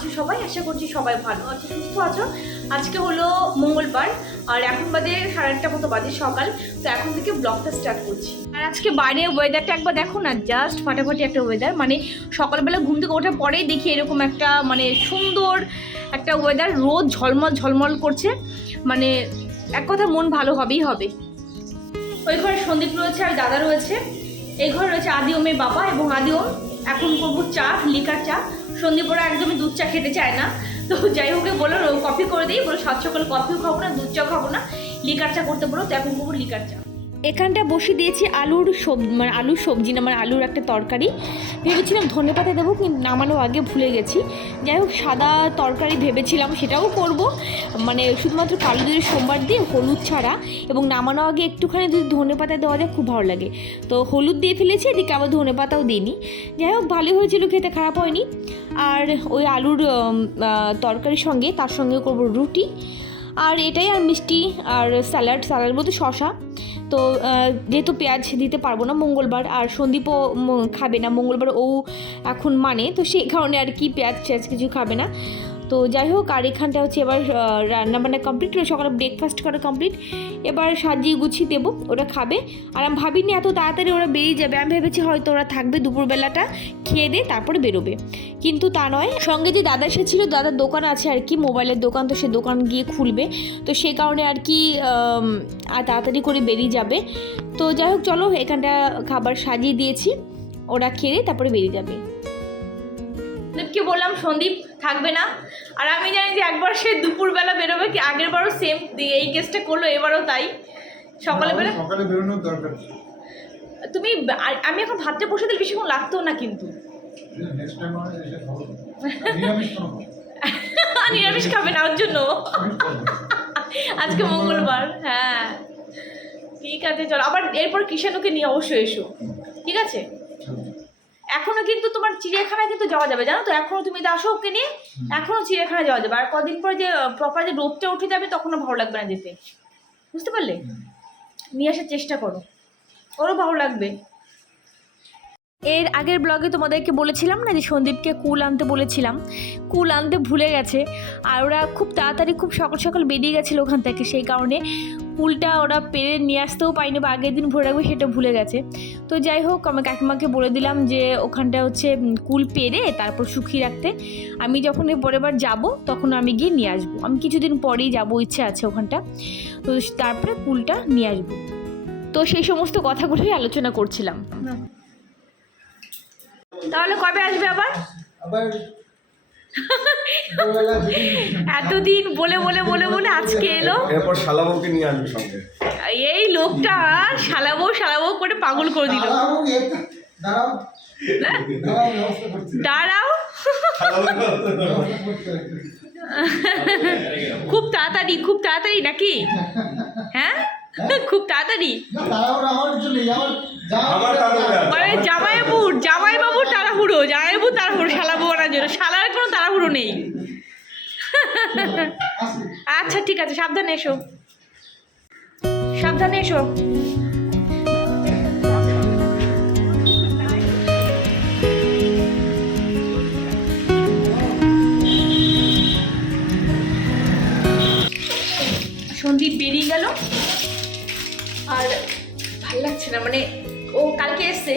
আছো সবাই? আশা করছি সবাই ভালো আছো, সুস্থ আছো। আজকে হলো মঙ্গলবার আর এখন বাজে 8:30 মতো বাজে সকাল। তো এখন থেকে ব্লগটা স্টার্ট করছি। আর আজকে বাইরের ওয়েদারটা একবার দেখো না, জাস্ট ফাটাফাটি একটা ওয়েদার। মানে সকালবেলা ঘুম থেকে ওঠার পরেই দেখি এরকম একটা মানে সুন্দর একটা ওয়েদার, রোদ ঝলমল ঝলমল করছে। মানে এক কথা মন ভালো হবেই হবে। ওই ঘরে সন্দীপ রয়েছে আর দাদা রয়েছে, এই ঘরে রয়েছে আদিওমের বাবা এবং আদিওম। এখন করবো চা, লিকার চা। সন্দীপ ওরা একদমই দুধ চা খেতে চায় না, তো যাই হোক বলো কফি করে দিই। বলো সাত সকালে কফিও খাবো না, দুধ চাও খাবো না, লিকার চা করতে বলো। তো এখন করবো লিকার চা। এখানটা বসিয়ে দিয়েছি আলুর সবজি, মানে আলুর সবজি না, মানে আলুর একটা তরকারি। ভেবেছিলাম ধনেপাতা দেবো, কিন্তু নামানোর আগে ভুলে গেছি। যাই হোক সাদা তরকারি ভেবেছিলাম, সেটাও করব, মানে শুধুমাত্র কালো জিরে সোমবার দিয়ে হলুদ ছাড়া, এবং নামানোর আগে একটুখানি যদি ধনেপাতা দেওয়া যায় খুব ভালো লাগে। তো হলুদ দিয়ে ফেলেছি, এদিকে আবার ধনেপাতাও দিইনি। যাই হোক ভালোই হয়েছিল, খেতে খারাপ হয়নি। আর ওই আলুর তরকারির সঙ্গে তার সঙ্গে করব রুটি আর এটাই, আর মিষ্টি আর স্যালাড বলতে শশা। তো যেহেতু পেঁয়াজ দিতে পারবো না মঙ্গলবার, আর সন্দীপও খাবে না মঙ্গলবার, ও এখন মানে, তো সেই কারণে আর কি পেঁয়াজ কিছু খাবে না। তো যাই হোক, আর এখানটা হচ্ছে এবার রান্নাবান্না কমপ্লিট, সকালে ব্রেকফাস্ট করা কমপ্লিট। এবার সাজিয়ে গুছিয়ে দেবো, ওরা খাবে। আর আমি ভাবিনি এত তাড়াতাড়ি ওরা বেরিয়ে যাবে, আমি ভেবেছি হয়তো ওরা থাকবে দুপুরবেলাটা খেয়ে দিয়ে তারপরে বেরোবে, কিন্তু তা নয়। সঙ্গে যে দাদা এসেছিলো, দাদার দোকান আছে আর কি, মোবাইলের দোকান, তো সে দোকান গিয়ে খুলবে, তো সে কারণে আর কি আর তাড়াতাড়ি করে বেরিয়ে যাবে। তো যাই হোক চলো, এখানটা খাবার সাজিয়ে দিয়েছি, ওরা খেয়ে তারপরে বেরিয়ে যাবে। কি বললাম, সন্দীপ থাকবে না, আর আমি জানি যে একবার সে দুপুরবেলা বেরোবে, কি আগের বারও সেম এই কেসটা করলো, এবারও তাই সকালে বেরোনোর দরকার। তুমি আমি এখন ভাতটা বসে দিলে বেশিক্ষণ লাগতো না, কিন্তু নিরামিষ খাবে না ওর জন্য, আজকে মঙ্গলবার। হ্যাঁ ঠিক আছে চলো, আবার এরপর কিষাণুকে নিয়ে অবশ্যই এসো, ঠিক আছে? এখনো কিন্তু তোমার চিড়িয়াখানায় কিন্তু যাওয়া যাবে, জানো তো? এখনো তুমি আসো ওকে নিয়ে, এখনো চিড়িয়াখানায় যাওয়া যাবে। আর কদিন পরে যে প্রপার যে রোদটা উঠে যাবে, তখনও ভালো লাগবে না যেতে, বুঝতে পারলে? নিয়ে আসার চেষ্টা করো, ওরও ভালো লাগবে। এর আগের ব্লগে তোমাদেরকে বলেছিলাম না যে সন্দীপকে কুল আনতে বলেছিলাম, কুল আনতে ভুলে গেছে। আর ওরা খুব তাড়াতাড়ি খুব সকাল সকাল বেরিয়ে গেছিলো ওখান থেকে, সেই কারণে কুলটা ওরা পেরে নিয়ে আসতেও পারিনি, বা আগের দিন ভরে রাখবে সেটা ভুলে গেছে। তো যাই হোক আমি কাকিমাকে বলে দিলাম যে ওখানটা হচ্ছে কুল পেরে তারপর শুকিয়ে রাখতে, আমি যখন পরের বার যাবো তখন আমি গিয়ে নিয়ে আসবো। আমি কিছুদিন পরেই যাবো, ইচ্ছে আছে ওখানটা, তো তারপরে কুলটা নিয়ে আসবো। তো সেই সমস্ত কথাগুলোই আলোচনা করছিলাম। তাহলে কবে আসবে আবার? এতদিন বলে বলে বলে বলে আজকে এলো। এরপর শালাবউকে নিয়ে আসবে সঙ্গে। এই লোকটা শালাবউ করে পাগল করে দিল। দাঁড়াও খুব তাড়াতাড়ি নাকি? হ্যাঁ খুব তাড়াতাড়ি, মানে জামাইবাবুর তাড়াহুড়ো, শালাবউ আনার জন্য। শালার কোনো তাড়াহুড়ো নেই। আচ্ছা ঠিক আছে, সাবধানে এসো। সন্দীপ বেরিয়ে গেল, আর ভাল লাগছে না। মানে ও কালকে এসছে,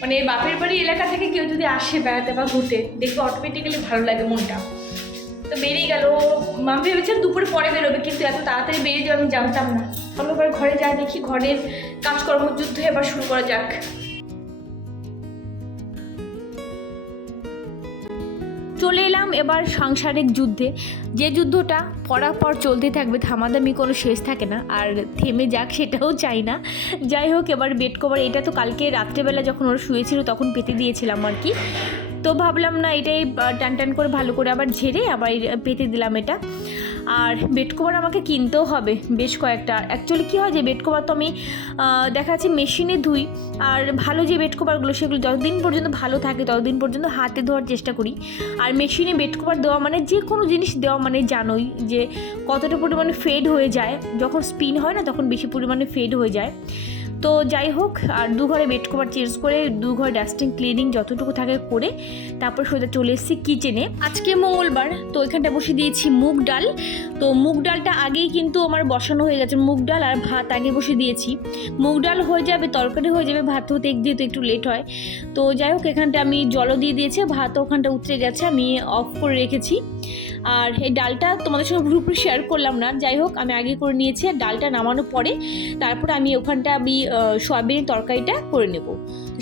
মানে বাপের বাড়ি এলাকা থেকে কেউ যদি আসে বেড়াতে বা ঘুরতে, দেখবে অটোমেটিক্যালি ভালো লাগে মনটা। তো বেরিয়ে গেল, আমি ভেবেছিলাম দুপুরে পরে বেরোবে, কিন্তু এত তাড়াতাড়ি বেরিয়ে যাবে আমি জানতাম না। আমি এবার ঘরে যাই, দেখি ঘরের কাজকর্ম যুদ্ধ এবার শুরু করা যাক। চলে এলাম এবার সাংসারিক যুদ্ধে, যে যুদ্ধটা পরাপর চলতে থাকবে, থামাদামি কোনো শেষ থাকে না, আর থেমে যাক সেটাও চাই না। যাই হোক এবার বেড কভার, এটা তো কালকে রাত্রেবেলা যখন ওরা শুয়েছিল তখন পেতে দিয়েছিলাম আর কি। তো ভাবলাম না এটাই টান করে ভালো করে আবার ঝেড়ে আবার পেতে দিলাম এটা। আর বেড কভার আমাকে কিনতেও হবে বেশ কয়েকটা। অ্যাকচুয়ালি কী হয় যে বেড কভার তো আমি দেখা যাচ্ছে মেশিনে ধুই, আর ভালো যে বেড কভারগুলো সেগুলো যতদিন পর্যন্ত ভালো থাকে ততদিন পর্যন্ত হাতে ধোয়ার চেষ্টা করি। আর মেশিনে বেড কভার দেওয়া মানে যে কোনো জিনিস দেওয়া মানে জানোই যে কতটা পরিমাণে ফেড হয়ে যায়, যখন স্পিন হয় না তখন বেশি পরিমাণে ফেড হয়ে যায়। তো যাই হোক, আর 2 ঘরে বেড কভার চেঞ্জ করে 2 ঘর ডাস্টিং ক্লিনিং যতটুকু থাকে করে তারপর সোজা চলে এসেছি কিচেনে। আজকে মঙ্গলবার, তো এখানটা বসে দিয়েছি মুগ ডাল। তো মুগ ডালটা আগেই কিন্তু আমার বসানো হয়ে গেছে, মুগ ডাল আর ভাত আগে বসে দিয়েছি। মুগ ডাল হয়ে যাবে, তরকারি হয়ে যাবে, ভাত হতে যেহেতু একটু লেট হয়। তো যাই হোক, এখানটা আমি জলও দিয়ে দিয়েছি, ভাতও ওখানটা উতরে গেছে, আমি অফ করে রেখেছি। আর এই ডালটা তোমাদের সঙ্গে পুরোপুরি শেয়ার করলাম না, যাই হোক আমি আগে করে নিয়েছি। আর ডালটা নামানোর পরে তারপর আমি ওখানটা সয়াবিনের তরকারিটা করে নেব।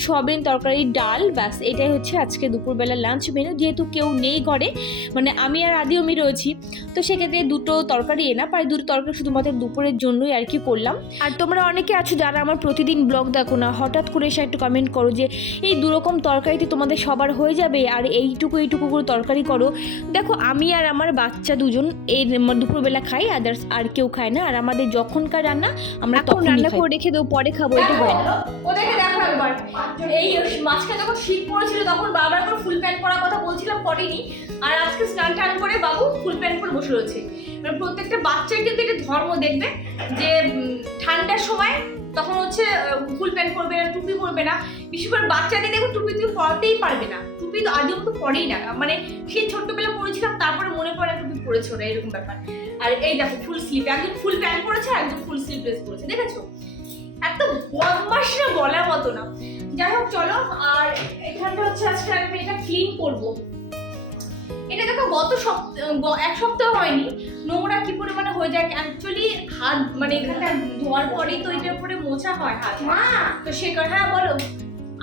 সয়াবিন তরকারি, ডাল, ব্যাস এটাই হচ্ছে আজকে দুপুরবেলা লাঞ্চ মেনু। যেহেতু কেউ নেই ঘরে, মানে আমি আর আদিওমি রয়েছি, তো সেক্ষেত্রে 2টো তরকারি এনাফ, আর 2টো তরকারি শুধুমাত্র দুপুরের জন্যই আর কি করলাম। আর তোমরা অনেকে আছো যারা আমার প্রতিদিন ব্লগ দেখো না, হঠাৎ করে এসে একটু কমেন্ট করো যে এই 2 রকম তরকারিতে তোমাদের সবার হয়ে যাবে আর এইটুকু করে তরকারি করো। দেখো, আমি আর আমার বাচ্চা 2জন এই দুপুরবেলা খাই, আদার্স আর কেউ খায় না। আর আমাদের যখনকার রান্না আমরা তখন রান্না করে রেখে দেবো, পরে খাবো, এটা হয় না। ওদেরকে দেখো একবার, এই মাঝখানে যখন শীত পড়েছিল তখন বারবার করে ফুল প্যান্ট পরার কথা বলছিলাম, পরেনি। আর আজকে স্নান টান করে বাবু ফুল প্যান্ট পরে বসে রয়েছে। মানে প্রত্যেকটা বাচ্চার কিন্তু এটা ধর্ম, দেখবে যে ঠান্ডার সময় তখন হচ্ছে ফুল প্যান্ট পরবে না, টুপি পরবে না। বিশেষ করে বাচ্চাদের দেখো টুপি তুমি পরতেই পারবে না, টুপি তো আজও তো পরেই না। মানে সেই ছোট্টবেলা পরেছিলাম, তারপরে মনে পড়ে টুপি পরেছো না, এরকম ব্যাপার। আর এই দেখো ফুল স্লিভ, একদম ফুল প্যান্ট পরেছে, একদম ফুল স্লিভ ড্রেস পরেছে, দেখেছো? এত বদমাশ না বলার মতো না। যাই হোক চলো, আর এখানটা হচ্ছে আজকে আমি এটা ক্লিন করবো। এটা দেখো গত এক সপ্তাহ হয়নি, নোংরা কি পরিমাণে হয়ে যায়। অ্যাকচুয়ালি হাত মানে এখানটা ধোয়ার পরেই তো এটার উপরে মোছা হয় হাত, তো সে কথা। হ্যাঁ বলো।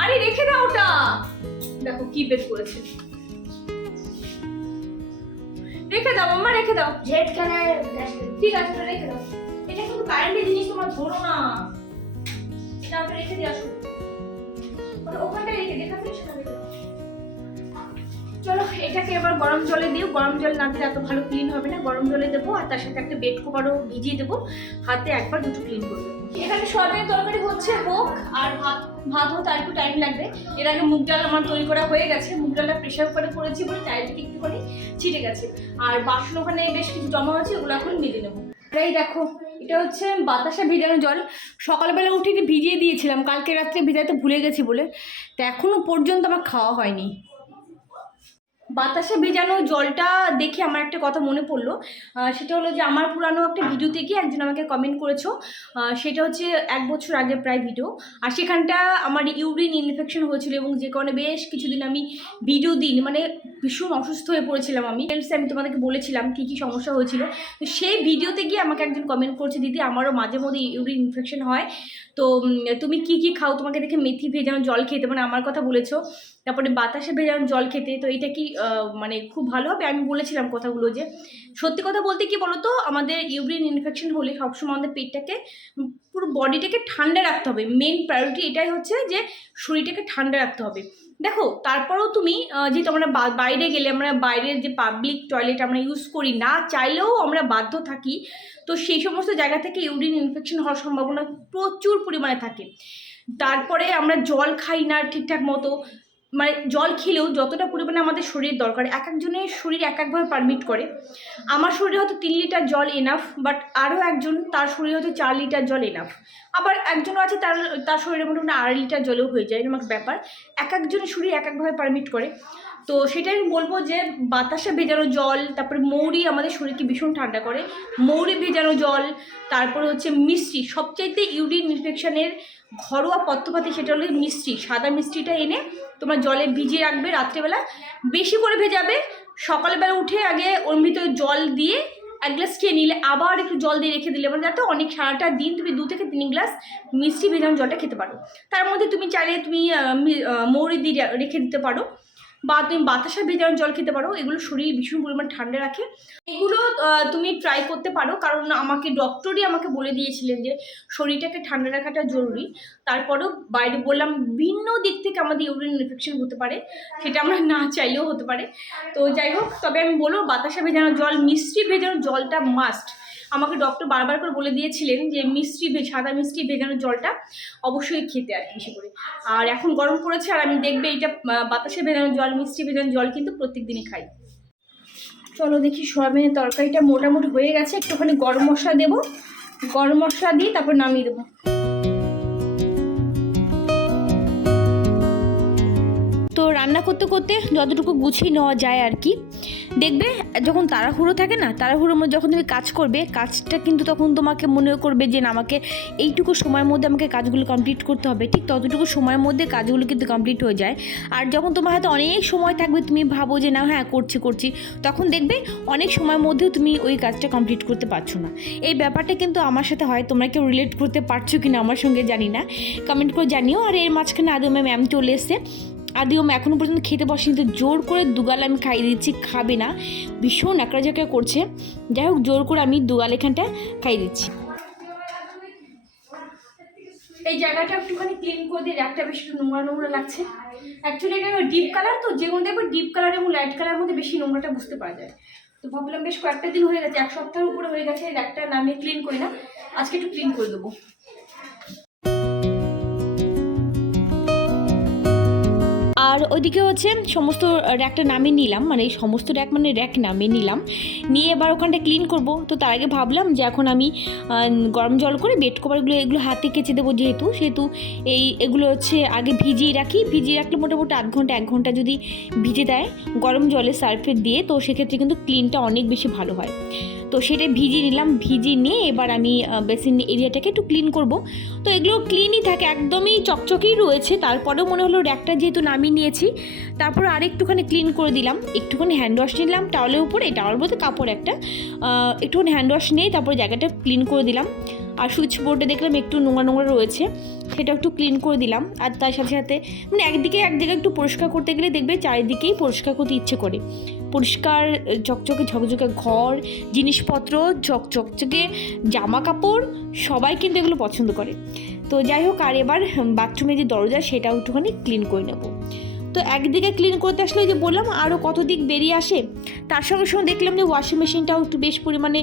আরে রেখে দাও ওটা, দেখো কি বেশ করেছে। রেখে দাও মাম্মা, রেখে দাও। ঠিক আছে রেখে দাও। এটা কিন্তু কারেন্টের জিনিস, তোমরা ধরো না। এটা ওটা রেখে দিয়ে আসো, ওখানটা রেখে দেখাচ্ছি সেটা রেখে দাও। চলো এটাকে এবার গরম জলে দিও, গরম জল না দিলে এত ভালো ক্লিন হবে না। গরম জলে দেবো, আর তার সাথে একটা বেড কভারও ভিজিয়ে দেবো, হাতে একবার 2টো ক্লিন করবে। এখানে সয়াবিনের তরকারি হচ্ছে হোক, আর ভাত হতে আর একটু টাইম লাগবে। এর আগে মুগ ডাল আমার তৈরি করা হয়ে গেছে, মুগ ডালটা প্রেশার কুকারে করেছি বলে চারিদিকে একটুখানি ছিটে গেছে। আর বাসন ওখানে বেশ কিছু জমা হয়েছে, ওগুলো এখন মেজে নেবো। এই দেখো, এটা হচ্ছে বাতাসা ভেজানো জল। সকালবেলা উঠে ভিজিয়ে দিয়েছিলাম, কালকে রাত্রে ভেজাতে ভুলে গেছি বলে, তো এখনো পর্যন্ত আমার খাওয়া হয়নি। বাতাসে ভেজানো জলটা দেখে আমার একটা কথা মনে পড়লো, সেটা হলো যে আমার পুরানো একটা ভিডিওতে গিয়ে একজন আমাকে কমেন্ট করেছো, সেটা হচ্ছে 1 বছর আগে প্রায় ভিডিও। আর সেখানটা আমার ইউরিন ইনফেকশন হয়েছিল, এবং যে কারণে বেশ কিছুদিন আমি ভিডিও দিন মানে ভীষণ অসুস্থ হয়ে পড়েছিলাম। আমি তোমাদেরকে বলেছিলাম কী কী সমস্যা হয়েছিল। তো সেই ভিডিওতে গিয়ে আমাকে একজন কমেন্ট করছে, দিদি আমারও মাঝে মধ্যে ইউরিন ইনফেকশন হয়, তো তুমি কি কি খাও, তোমাকে দেখে মেথি ভেজানো জল খেতে, মানে আমার কথা বলেছো, তারপরে বাতাসে ভেজানো জল খেতে। তো এটা কি মানে খুব ভালো হবে? আমি বলেছিলাম কথাগুলো, যে সত্যি কথা বলতে কি বলতো, আমাদের ইউরিন ইনফেকশন হলে সবসময় আমাদের পেটটাকে পুরো বডিটাকে ঠান্ডা রাখতে হবে। মেন প্রায়োরিটি এটাই হচ্ছে যে শরীরটাকে ঠান্ডা রাখতে হবে। দেখো তারপরেও তুমি যেহেতু আমরা বাইরে গেলে, আমরা বাইরের যে পাবলিক টয়লেট আমরা ইউজ করি না, চাইলেও আমরা বাধ্য থাকি, তো সেই সমস্ত জায়গা থেকে ইউরিন ইনফেকশন হওয়ার সম্ভাবনা প্রচুর পরিমাণে থাকে। তারপরে আমরা জল খাই না ঠিকঠাক মতো, মানে জল খেলেও যতটা পরিমাণে আমাদের শরীরের দরকার, এক একজনের শরীর এক একভাবে পারমিট করে। আমার শরীরে হয়তো 3 লিটার জল এনাফ, বাট আরও একজন তার শরীরে হয়তো 4 লিটার জল এনাফ। আবার একজনও আছে তার শরীরে মোটামুটি 2.5 লিটার জলেও হয়ে যায়, এরকম একটা ব্যাপার। এক একজনের শরীর এক একভাবে পারমিট করে। তো সেটাই আমি বলবো যে বাতাসে ভেজানো জল, তারপরে মৌরি আমাদের শরীরকে ভীষণ ঠান্ডা করে, মৌরি ভেজানো জল, তারপরে হচ্ছে মিষ্টি। সবচাইতে ইউরিন ইনফেকশনের ঘরোয়া পদ্ধতি সেটা হলো মিষ্টি। সাদা মিষ্টিটা এনে তোমরা জলে ভিজিয়ে রাখবে, রাত্রেবেলা বেশি করে ভেজাবে, সকালবেলা উঠে আগে ওর ভিতরে জল দিয়ে 1 গ্লাস খেয়ে নিলে, আবার একটু জল দিয়ে রেখে দিলে, মানে যাতে অনেক সারাটা দিন তুমি 2 থেকে 3 গ্লাস মিষ্টি ভেজানো জলটা খেতে পারো। তার মধ্যে তুমি চাইলে তুমি মৌরি দিয়ে রেখে দিতে পারো, বা তুমি বাতাসা ভেজানো জল খেতে পারো। এগুলো শরীর ভীষণ পরিমাণ ঠান্ডা রাখে, এগুলো তুমি ট্রাই করতে পারো। কারণ আমাকে ডক্টরই আমাকে বলে দিয়েছিলেন যে শরীরটাকে ঠান্ডা রাখাটা জরুরি। তারপরেও বাইরে বললাম ভিন্ন দিক থেকে আমাদের ইউরিন ইনফেকশন হতে পারে, সেটা আমরা না চাইলেও হতে পারে। তো যাই হোক, তবে আমি বলবো বাতাসা ভেজানো জল, মিষ্টি ভেজানো জলটা মাস্ট। আমাকে ডক্টর বারবার করে বলে দিয়েছিলেন যে সাদা মিষ্টি ভেজানো জলটা অবশ্যই খেতে, আর বেশি করে। আর এখন গরম পড়েছে, আর আমি দেখবে এইটা বাতাসে ভেজানো জল, মিষ্টি ভেজানো জল কিন্তু প্রত্যেক দিনই খাই। চলো দেখি, সয়াবিনের তরকারিটা মোটামুটি হয়ে গেছে, একটুখানি গরম মশলা দেবো, গরম মশলা দিয়ে তারপর নামিয়ে দেবো। রান্না করতে করতে যতটুকু গুছিয়ে নেওয়া যায় আর কি। দেখবে যখন তাড়াহুড়ো থাকে না, তাড়াহুড়োর মধ্যে যখন তুমি কাজ করবে, কাজটা কিন্তু তখন তোমাকে মনে করবে যে না, আমাকে এইটুকু সময়ের মধ্যে আমাকে কাজগুলো কমপ্লিট করতে হবে। ঠিক ততটুকু সময়ের মধ্যে কাজগুলো কিন্তু কমপ্লিট হয়ে যায়। আর যখন তোমার হাতে অনেক সময় থাকবে, তুমি ভাবো যে না হ্যাঁ করছি, তখন দেখবে অনেক সময়ের মধ্যেও তুমি ওই কাজটা কমপ্লিট করতে পারছো না। এই ব্যাপারটা কিন্তু আমার সাথে হয়। তোমরা কেউ রিলেট করতে পারছো কিনা আমার সঙ্গে জানি না, কমেন্ট করে জানিও। আর এর মাঝখানে আদিও ম্যাম চলে এসছে। আদিও এখনও পর্যন্ত খেতে বসেনি, তো জোর করে দুগাল আমি খাইয়ে দিচ্ছি, খাবে না, ভীষণ একড়া করছে। যাই হোক, জোর করে আমি দুগাল এখানটা খাইয়ে দিচ্ছি। এই জায়গাটা একটুখানি ক্লিন করে দিয়ে, একটা বেশি নোংরা লাগছে। অ্যাকচুয়ালি এটা ডিপ কালার, তো যেগুলো দেখবে ডিপ কালার এবং লাইট কালারের মধ্যে বেশি নোংরাটা বুঝতে পারা যায়। তো ভাবলাম বেশ কয়েকটা দিন হয়ে গেছে, 1 সপ্তাহের উপরে হয়ে গেছে, একটা নামিয়ে ক্লিন করি না, আজকে একটু ক্লিন করে দেবো। আর ওইদিকে হচ্ছে সমস্ত র্যাকটা নামিয়ে নিলাম, মানে সমস্ত র্যাক মানে র্যাক নামিয়ে নিলাম, নিয়ে এবার ওখানটা ক্লিন করব। তো তার আগে ভাবলাম যে এখন আমি গরম জল করে বেড কভারগুলো এগুলো হাতে কেচে দেবো, সেহেতু এগুলো হচ্ছে আগে ভিজিয়ে রাখলে মোটামুটি আধ ঘন্টা 1 ঘন্টা যদি ভিজে দেয় গরম জলে সার্ফের দিয়ে, তো সেক্ষেত্রে কিন্তু ক্লিনটা অনেক বেশি ভালো হয়। তো সেটা ভিজিয়ে নিলাম, ভিজিয়ে নিয়ে এবার আমি বেসিন এরিয়াটাকে একটু ক্লিন করব। তো এগুলো ক্লিনই থাকে, একদমই চকচকেই রয়েছে। তারপরেও মনে হলো র্যাকটা যেহেতু নামিয়ে নিয়েছি, তারপর আরেকটুখানি ক্লিন করে দিলাম, একটুখানি হ্যান্ড ওয়াশ নিলাম টাওয়ালের উপরে, টাওয়াল বলতে কাপড় একটা, একটুখানি হ্যান্ড ওয়াশ নিয়ে তারপর জায়গাটা ক্লিন করে দিলাম। আর সুইচ বোর্ডে দেখলাম একটু নোংরা রয়েছে, সেটা একটু ক্লিন করে দিলাম। আর তার সাথে সাথে মানে এক জায়গায় একটু পরিষ্কার করতে গেলে দেখবে চারিদিকেই পরিষ্কার করতে ইচ্ছে করে। পরিষ্কার ঝকঝকে ঘর, জিনিসপত্র, চকচকে জামা কাপড়, সবাই কিন্তু এগুলো পছন্দ করে। তো যাই হোক, আর এবার বাথরুমে যে দরজা সেটাও একটুখানি ক্লিন করে নেব। তো একদিকে ক্লিন করতে আসলে যে বললাম আরও কত দিক বেরিয়ে আসে। তার সঙ্গে দেখলাম যে ওয়াশিং মেশিনটাও একটু বেশ পরিমাণে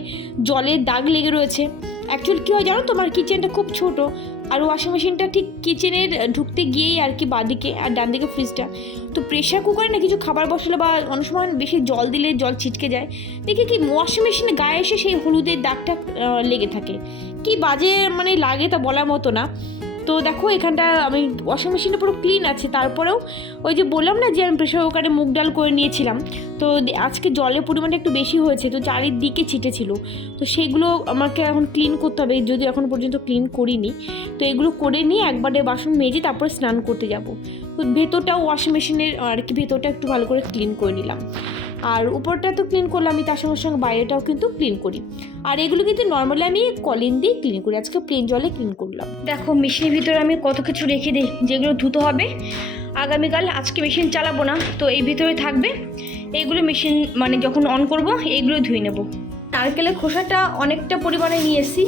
জলের দাগ লেগে রয়েছে। অ্যাকচুয়ালি কী হয় জানো, তোমার কিচেনটা খুব ছোট, আর ওয়াশিং মেশিনটা ঠিক কিচেনের ঢুকতে গিয়েই আর কি বাঁদিকে, আর ডান দিকে ফ্রিজটা। তো প্রেশার কুকারে না কিছু খাবার বসালে বা অনেক সময় বেশি জল দিলে জল ছিটকে যায়, দেখি কি ওয়াশিং মেশিনে গায়ে এসে সেই হলুদের দাগটা লেগে থাকে। কি বাজে মানে লাগে তা বলার মতো না। তো দেখো এখানটা আমি ওয়াশিং মেশিনটা পুরো ক্লিন আছে, তারপরেও ওই যে বললাম না যে আমি প্রেশার কুকারে মুগ ডাল করে নিয়েছিলাম, তো আজকে জলের পরিমাণটা একটু বেশি হয়েছে, তো চারিদিকে ছিটেছিল। তো সেগুলো আমাকে এখন ক্লিন করতে হবে, যদিও এখন পর্যন্ত ক্লিন করিনি। তো এগুলো করে নিয়ে একবারে বাসন মেজে তারপরে স্নান করতে যাব। তো ভেতরটাও ওয়াশিং মেশিনের আর কি ভেতরটা একটু ভালো করে ক্লিন করে নিলাম। আর উপরটা তো ক্লিন করলাম, আমি তার সঙ্গে বাইরেটাও কিন্তু ক্লিন করি। আর এগুলো কিন্তু নর্মালি আমি কলিন দিয়ে ক্লিন করি, আজকে প্লেন জলে ক্লিন করলাম। দেখো মেশিনের ভিতরে আমি কত কিছু রেখে দিই যেগুলো ধুতে হবে আগামীকাল। আজকে মেশিন চালাবো না, তো এই ভিতরে থাকবে। এইগুলো মেশিন মানে যখন অন করব এইগুলো ধুয়ে নেব। নারকেলের খোসাটা অনেকটা পরিমাণে নিয়ে এসেছি,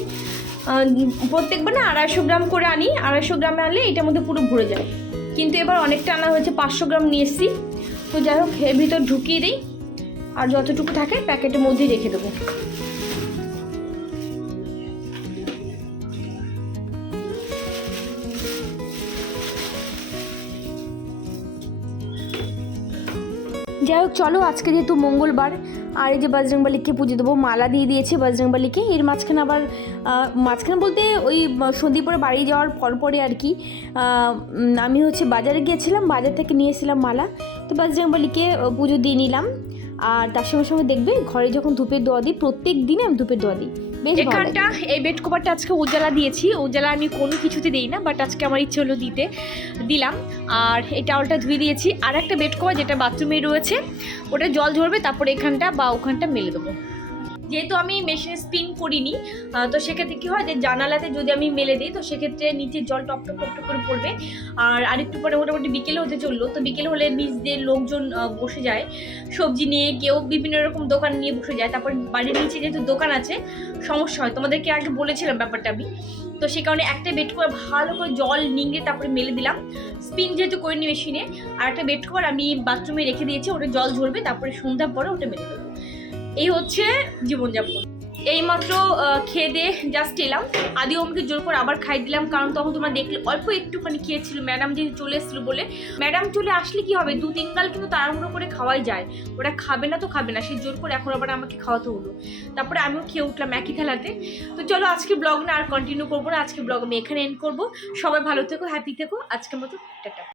প্রত্যেকবার না 250 গ্রাম করে আনি। 250 গ্রামে আনলে এটার মধ্যে পুরো ভরে যায়, কিন্তু এবার অনেকটা আনা হয়েছে, 500 গ্রাম নিয়ে এসেছি। তো যাই হোক এর ভিতর ঢুকিয়ে দিই, আর যতটুকু থাকে প্যাকেটের মধ্যেই রেখে দেবো। যাই হোক চলো, আজকে যেহেতু মঙ্গলবার, আর এই যে বজরংবলীকে পুজো দেবো, মালা দিয়ে দিয়েছি বজরংবলীকে। এর মাঝখানে আবার মাঝখানে বলতে ওই সন্ধ্যের বাড়ি যাওয়ার পরে আর কি আমি হচ্ছে বাজারে গিয়েছিলাম, বাজার থেকে নিয়ে এসেছিলাম মালা। তো বজরংবলীকে পুজো দিয়ে নিলাম। আর তার সঙ্গে দেখবে ঘরে যখন ধূপের দোয়া দিই, প্রত্যেক দিনে আমি ধূপের দোয়া দিই। বেশ এখানটা এই বেড কভারটা আজকে উজালা দিয়েছি, উজালা আমি কোনো কিছুতে দিই না, বাট আজকে আমার ইচ্ছে হলো দিলাম। আর এই টাওয়ালটা ধুয়ে দিয়েছি। আর একটা বেড কভার যেটা বাথরুমে রয়েছে, ওটা জল ঝরবে, তারপরে এখানটা বা ওখানটা মেলে দেবো। যেহেতু আমি মেশিনে স্পিন করিনি, তো সেক্ষেত্রে কী হয় যে জানালাতে যদি আমি মেলে দিই, তো সেক্ষেত্রে নিচে জল টপ করে পড়বে। আর আরেকটু পরে মোটামুটি বিকেলে হতে চললো, তো বিকেল হলে নিচ দিয়ে লোকজন বসে যায় সবজি নিয়ে, কেউ বিভিন্ন রকম দোকান নিয়ে বসে যায়। তারপর বাড়ির নিচে যেহেতু দোকান আছে, সমস্যা হয়, তোমাদেরকে আগে বলেছিলাম ব্যাপারটা আমি। তো সে কারণে একটা বেড কভার ভালো করে জল নিংড়ে তারপরে মেলে দিলাম, স্পিন যেহেতু করিনি মেশিনে। আর একটা বেড কভার আমি বাথরুমে রেখে দিয়েছি, ওটা জল ঝরবে, তারপরে সন্ধ্যার পরে ওটা মেলে দেবো। এই হচ্ছে জীবনযাপন। এইমাত্র খেয়ে দিয়ে জাস্ট এলাম, আদিও আমাকে জোর করে আবার খাই দিলাম, কারণ তখন তোমরা দেখলে অল্প একটুখানি খেয়েছিল, ম্যাডাম যেহেতু চলে এসেছিলো বলে। ম্যাডাম চলে আসলে কি হবে, 2-3 গাল কিন্তু তাড়াহুড়ো করে খাওয়াই যায়, ওরা খাবে না তো খাবে না, সে জোর করে এখন আবার আমাকে খাওয়াতে হলো। তারপরে আমিও খেয়ে উঠলাম একই খেলাতে। তো চলো আজকে ব্লগ না আর কন্টিনিউ করবো না, আজকে ব্লগ আমি এখানে এন্ড করবো। সবাই ভালো থেকো, হ্যাপি থেকো, আজকের মতো টাটা।